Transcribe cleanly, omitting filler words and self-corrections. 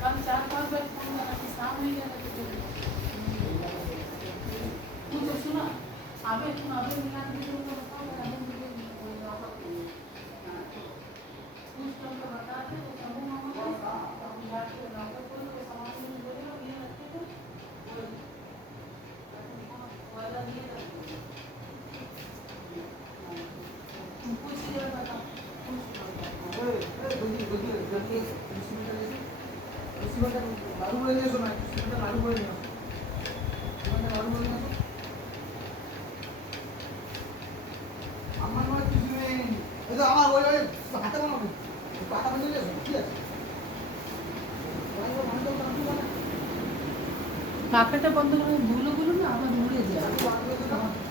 कल 4-5 बार फोन करा कि शाम नहीं गया तो कुछ सुना आबे तुम आबे मिला के तो बताओ मैं मुझे कोई ऑफर कुछ तो बता दे तो समूह मामा को बिहार के नौकर को सामान नहीं बोलेगा ये रखते तो वाला ये रखते तुम कुछ ही बताओ लाडू बोले नहीं सुना लाडू बोले नहीं लाडू बोले नहीं আমার মনে কিছু নেই এই যে আমার ওই ওই হাতে বানাবো পাতা বানিয়ে যাবে ঠিক আছে কাকাটা বন্ধ করে ভুলো না আবার মরে যায়